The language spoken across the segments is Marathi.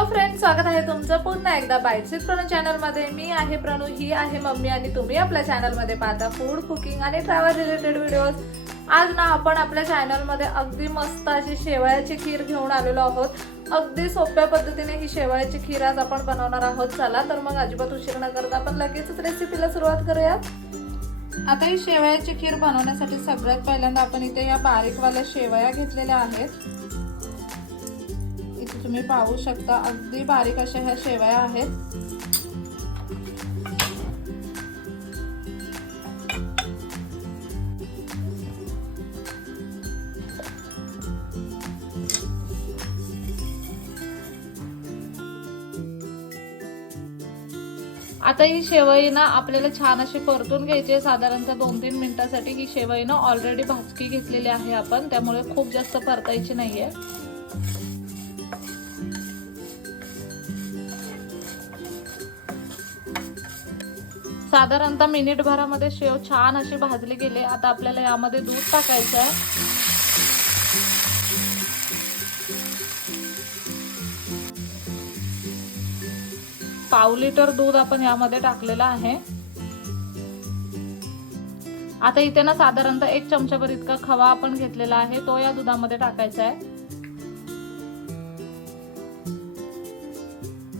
हॅलो फ्रेंड्स, स्वागत आहे तुमचं पुन्हा एकदा बाईट्स विथ प्रणू चॅनल मध्ये। मी आहे प्रणू, ही आहे मम्मी आणि तुम्ही आपल्या चॅनल मध्ये पाहता फूड, कुकिंग आणि ट्रॅव्हल रिलेटेड व्हिडिओज। आज ना आपण आपल्या चॅनल मध्ये अगदी मस्त अशी शेवयाची खीर घेऊन आलेलो आहोत। अगदी सोप्या पद्धतीने ही शेवयाची खीर आज आपण बनवणार आहोत। चला तर मग अजिबात उशीर न करता आपण लगेचच रेसिपीला सुरुवात करूयात। आता ही शेवयाची खीर बनवण्यासाठी सगळ्यात पहिल्यांदा आपण इथे या बारीकवाल्या शेवया घेतलेल्या आहेत। इथे तुम्ही पाहू शकता अगदी बारीक अशा ह्या शेवया आहेत। आता ही शेवई ना आपल्याला छान अशी परतून घ्यायची आहे। साधारणतः 2-3 मिनिटांसाठी ही शेवई ना ऑलरेडी भाजकी घेतलेली आहे आपण, त्यामुळे खूप जास्त परतायची नाहीये। साधारणतः मिनिटभरामध्ये शेव छान अशी भाजली गेली। आता आपल्याला यामध्ये दूध टाकायचं आहे। पाव लिटर दूध आपण यामध्ये टाकलेलं आहे। आता इथे ना साधारणतः 1 चमचाभर इतका खवा आपण घेतलेला आहे, तो या दुधामध्ये टाकायचा आहे।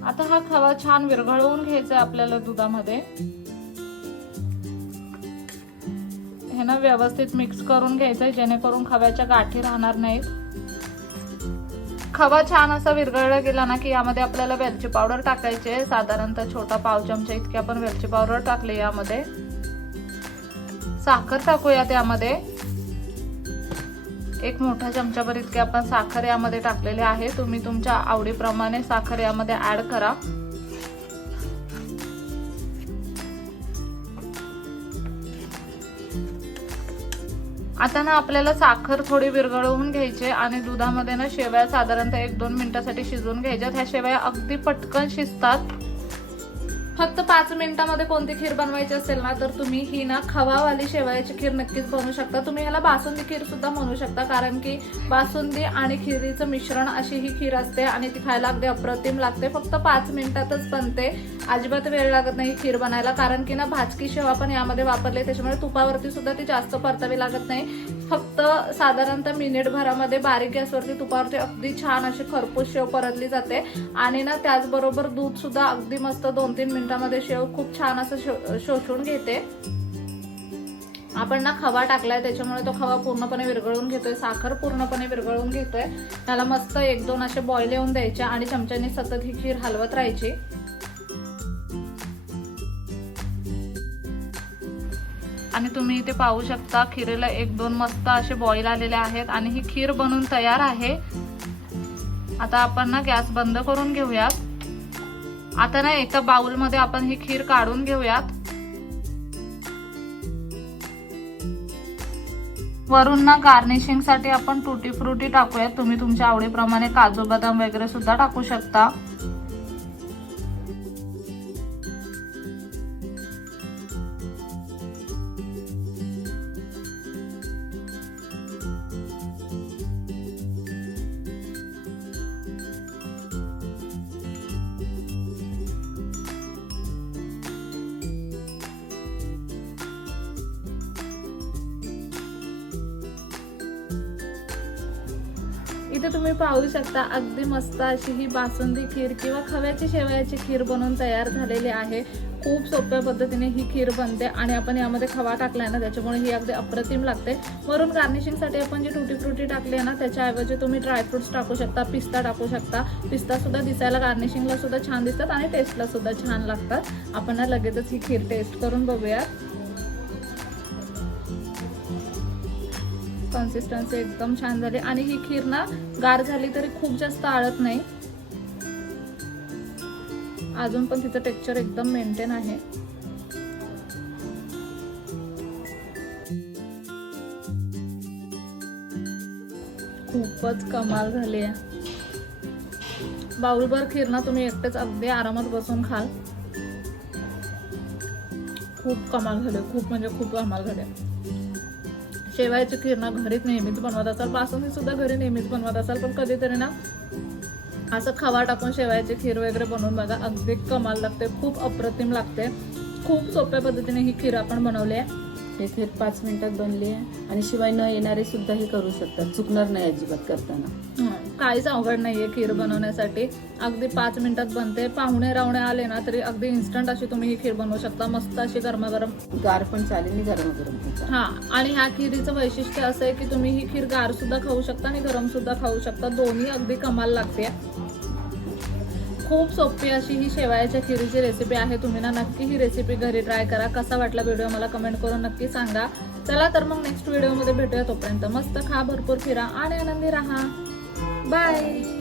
आता हा खवा छान विरघळवून घ्यायचा आहे आपल्याला दुधामध्ये। हे ना व्यवस्थित मिक्स करून घ्यायचंय, जेणेकरून खव्याच्या गाठी राहणार नाहीत। खवा छान असा विरघळला गेला ना की यामध्ये आपल्याला वेलची पावडर टाकायची आहे। साधारणतः छोटा पाव चमचा इतकी आपण वेलची पावडर टाकली। यामध्ये साखर टाकूयात। यामध्ये 1 मोठा चमचाभर इतकी आपण साखर यामध्ये टाकलेली आहे। तुम्ही तुमच्या आवडीप्रमाणे साखर यामध्ये ऍड करा। आता ना आपल्याला साखर थोडी विरघळवून घ्यायची आणि दुधामध्ये ना शेवया साधारणतः 1-2 मिनिटांसाठी शिजवून घ्यायच्यात। ह्या शेवया अगदी पटकन शिजतात। फक्त 5 मिनिटांमध्ये कोणती खीर बनवायची असेल ना तर तुम्ही ही ना खवावाली शेवयाची खीर नक्कीच बनवू शकता। तुम्ही ह्याला बासुंदी खीर सुद्धा म्हणू शकता, कारण की बासुंदी आणि खिरीचं मिश्रण अशी ही खीर असते आणि ती खायला अगदी अप्रतिम लागते। फक्त 5 मिनिटातच बनते, अजिबात वेळ लागत नाही खीर बनायला, कारण की ना भाजकी शेव आपण यामध्ये वापरले, त्याच्यामुळे तुपावरती सुद्धा ती जास्त परतावी लागत नाही। फक्त साधारणतः मिनिटभरामध्ये बारीक गॅसवरती तुपावरती अगदी छान अशी खरपूस शेव परतली जाते। आणि ना त्याचबरोबर दूध सुद्धा अगदी मस्त 2-3 मिनिटांमध्ये शेव खूप छान असं शोषून घेते। आपण ना खवा टाकलाय, त्याच्यामुळे तो खवा पूर्णपणे विरघळून घेतोय, साखर पूर्णपणे विरघळून घेतोय। त्याला मस्त 1-2 असे बॉईल येऊन द्यायचे आणि चमच्याने सतत ही खीर हलवत राहायची। आणि तुम्ही इथे पाहू शकता खीरेला 1-2 मस्त असे बॉईल आलेले आहेत आणि ही खीर बनून तयार आहे। आता आपण ना गॅस बंद करून घेऊयात। आता ना एका बाउल मध्ये आपण ही खीर काढून घेऊयात। वरून ना गार्निशिंग साठी आपण टुटी फ्रुटी टाकूयात। तुम्ही तुमच्या आवडीप्रमाणे काजू बदाम वगैरे सुद्धा टाकू शकता। इथे तुम्ही पाहू शकता अगदी मस्त अशी ही बासुंदी खीर किंवा खव्याची शेवयाची खीर बनवून तयार झालेली आहे। खूप सोप्या पद्धतीने ही खीर बनते आणि आपण यामध्ये खवा टाकलाय ना, त्याच्यामुळे ही अगदी अप्रतिम लागते। वरून गार्निशिंग साठी आपण जी टुटी फ्रुटी टाकली आहे ना, त्याच्याऐवजी तुम्ही ड्रायफ्रुट्स टाकू शकता, पिस्ता टाकू शकता। पिस्ता सुद्धा दिसायला गार्निशिंगला सुद्धा छान दिसतात आणि टेस्टला सुद्धा छान लागतात। आपण ना लगेचच ही खीर टेस्ट करून बघूया। कन्सिस्टन्सी एकदम छान झाली आणि ही खीर ना गार झाली तरी खूप जास्त आळत नाही, अजून पण तिचं टेक्स्चर एकदम मेंटेन आहे। खूपच कमाल झाली आहे। बाउलभर खीर ना तुम्ही एकटेच अगदी आरामात बसून खाल। खूप कमाल झाले, खूप म्हणजे खूप कमाल झाले। शेवयाची खीर ना घरीच नेहमीच बनवत असाल, बासुंदी सुद्धा घरी नेहमीच बनवत असाल, पण कधीतरी ना असं खवा टाकून शेवयाची खीर वगैरे बनवून बघा, अगदी कमाल लागते, खूप अप्रतिम लागते. खूप सोप्या पद्धतीने ही खीर आपण बनवली आहे. हे खीर 5 मिनिटात बनली आहे आणि शिवाय न येणारे सुद्धा हे करू शकतात, चुकणार नाही अजिबात करताना. काहीच अवघड नाहीये खीर बनवण्यासाठी, अगदी 5 मिनिटात बनते. पाहुणे रावणे आले ना तरी अगदी इन्स्टंट अशी तुम्ही ही खीर बनवू शकता, मस्त अशी गरमागरम. गार पण चालेल आणि गरम. हा, आणि ह्या खिरीचं वैशिष्ट्य असं आहे की तुम्ही ही खीर गार सुद्धा खाऊ शकता आणि गरम सुद्धा खाऊ शकता, दोन्ही अगदी कमाल लागते. खूप सोपी अशी ही शेवयाच्या खिरीची रेसिपी आहे. तुम्ही ना नक्की ही रेसिपी घरी ट्राय करा. कसा वाटला व्हिडिओ मला कमेंट करून नक्की सांगा. चला तर मग नेक्स्ट व्हिडिओमध्ये भेटूया. तोपर्यंत मस्त खा, भरपूर फिरा आणि आनंदी राहा. बाय.